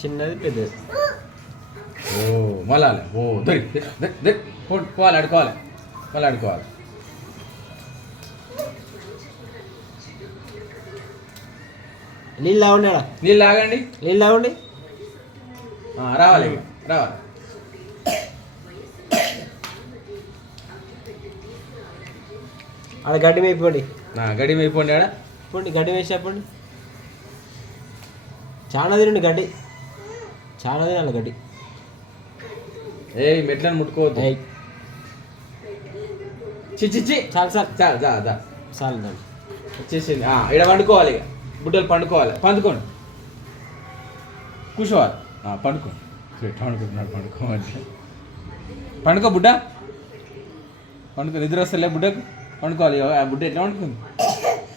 சின்னது பெரு ஓ மலால ஓ தரி பால் அடுக்கால பால் அடுக்கால நீல்லா ஒண்ணே நீல்லா ஆகண்டி நீல்லா ஒண்ணே ஆ ராவலே ராவலே அட கடிமை போடி நான் கடிமை చెప్పండి గడ్డి వేసి చెప్పండి చాలా తినండి గడ్డి చాలా తినాలి గడ్డి ఏయ్ మెట్లను ముట్టుకోవద్దు చి చి చి చాలు సార్ చాలు దా దా చాలు దా వచ్చేసింది ఆ ఇడ పండుకోవాలి బుడ్డలు పండుకోవాలి పండుకోండి కూర్చోవాలి ఆ పండుకోండి పండుకుంటున్నాడు పండుకోవాలి పండుకో బుడ్డ పండుకో నిద్ర వస్తలే బుడ్డకు పండుకోవాలి బుడ్డ ఎట్లా పండుకుంది